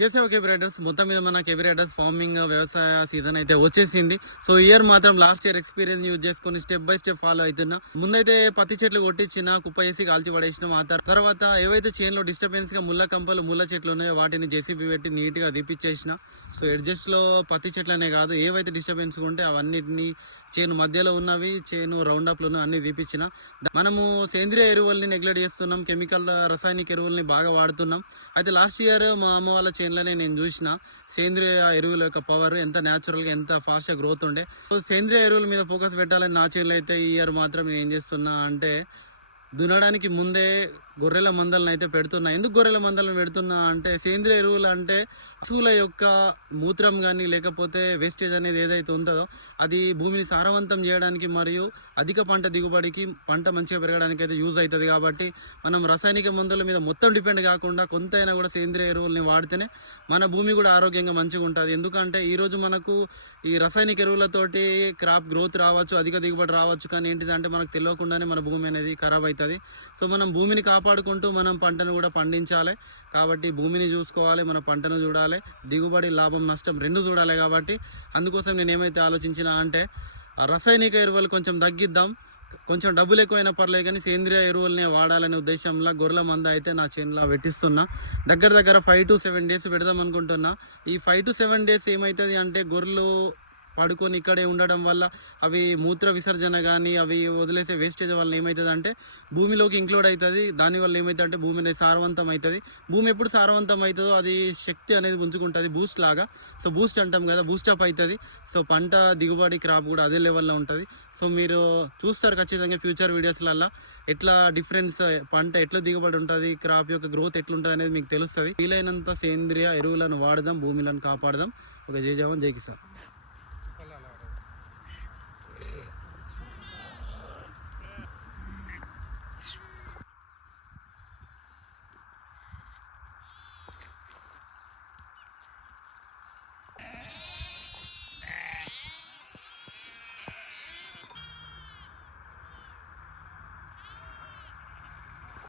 జేసేవ KB riders మొత్తం మీద మన కేబీ రైడర్స్ ఫార్మింగ్ వ్యవసాయ సీజన్ అయితే వచ్చేసింది. సో ఇయర్ మాత్రం లాస్ట్ ఇయర్ ఎక్స్పీరియన్స్ యూజ్ చేసుకుని స్టెప్ బై స్టెప్ ఫాలో అవుతున్నా. ముందైతే పత్తి చెట్లు కొట్టించిన కుప్ప వేసి కాల్చి పడేసినాం. ఆ తర్వాత ఏవైతే చేన్ లో డిస్టర్బెన్స్ గా ముళ్ళ కంపలు ముళ్ళ చెట్లు ఉన్నాయో వాటిని జేసీబీ పెట్టి నీట్ గా దీపించేసిన. సో ఎడ్జస్ట్ లో పత్తి చెట్లనే కాదు ఏవైతే డిస్టర్బెన్స్ ఉంటే అవన్నిటిని చేను మధ్యలో ఉన్నవి చేను రౌండ్ అప్ లో అన్ని దీపించిన. మనము సేంద్రియ ఎరువుల్ని నెగ్లెక్ట్ చేస్తున్నాం, కెమికల్ రసాయనిక ఎరువుల్ని బాగా వాడుతున్నాం. అయితే లాస్ట్ ఇయర్ మా అమ్మ వాళ్ళ చేనులోనే నేను చూసిన సేంద్రియ ఎరువుల యొక్క పవర్ ఎంత న్యాచురల్ గా ఎంత ఫాస్ట్ గా గ్రోత్ ఉండే. సో సేంద్రియ ఎరువుల మీద ఫోకస్ పెట్టాలని నా చేనులో అయితే ఈ ఇయర్ మాత్రం నేను ఏం చేస్తున్నా అంటే దున్నడానికి ముందే గొర్రెల మందలను అయితే పెడుతున్నా. ఎందుకు గొర్రెల మందలను పెడుతున్నా అంటే సేంద్రియ ఎరువులు అంటే పశువుల యొక్క మూత్రం కానీ లేకపోతే వేస్టేజ్ అనేది ఏదైతే ఉంటుందో అది భూమిని సారవంతం చేయడానికి మరియు అధిక పంట దిగుబడికి పంట మంచిగా పెరగడానికి అయితే యూజ్ అవుతుంది. కాబట్టి మనం రసాయనిక మందుల మీద మొత్తం డిపెండ్ కాకుండా కొంతైనా కూడా సేంద్రియ ఎరువుల్ని వాడితేనే మన భూమి కూడా ఆరోగ్యంగా మంచిగా ఉంటుంది. ఎందుకంటే ఈరోజు మనకు ఈ రసాయనిక ఎరువులతోటి క్రాప్ గ్రోత్ రావచ్చు, అధిక దిగుబడి రావచ్చు, కానీ ఏంటిదంటే మనకు తెలియకుండానే మన భూమి అనేది ఖరాబ్ అవుతుంది. సో మనం భూమిని కాపాడుకుంటూ మనం పంటను కూడా పండించాలి. కాబట్టి భూమిని చూసుకోవాలి, మన పంటను చూడాలి, దిగుబడి లాభం నష్టం రెండు చూడాలి. కాబట్టి అందుకోసం నేను ఏమైతే ఆలోచించిన అంటే రసాయనిక ఎరువులు కొంచెం తగ్గిద్దాం, కొంచెం డబ్బులు ఎక్కువైనా పర్లేదు కానీ సేంద్రియ ఎరువులనే వాడాలనే ఉద్దేశంలో గొర్రెల మంద అయితే నా చేనులో పెట్టిస్తున్నా. దగ్గర 5 to 7 days పెడదాం అనుకుంటున్నా. ఈ 5 to 7 days ఏమవుతుంది అంటే గొర్రెలు పడుకొని ఇక్కడే ఉండడం వల్ల అవి మూత్ర విసర్జన కానీ అవి వదిలేసే వేస్టేజ్ వల్ల ఏమవుతుంది అంటే భూమిలోకి ఇంక్లూడ్ అవుతుంది. దానివల్ల ఏమవుతుంది అంటే భూమి అనేది సారవంతం అవుతుంది. భూమి ఎప్పుడు సారవంతం అవుతుందో అది శక్తి అనేది ఉంచుకుంటుంది బూస్ట్ లాగా. సో బూస్ట్ అంటాం కదా, బూస్టప్ అవుతుంది. సో పంట దిగుబడి క్రాప్ కూడా అదే లెవెల్లో ఉంటుంది. సో మీరు చూస్తారు ఖచ్చితంగా ఫ్యూచర్ వీడియోస్లలో ఎట్లా డిఫరెన్స్ పంట ఎట్లా దిగుబడి ఉంటుంది, క్రాప్ యొక్క గ్రోత్ ఎట్లుంటుంది అనేది మీకు తెలుస్తుంది. వీలైనంత సేంద్రియ ఎరువులను వాడదాం, భూమిలను కాపాడదాం. ఒక జై జవాన్ జై కిసాన్.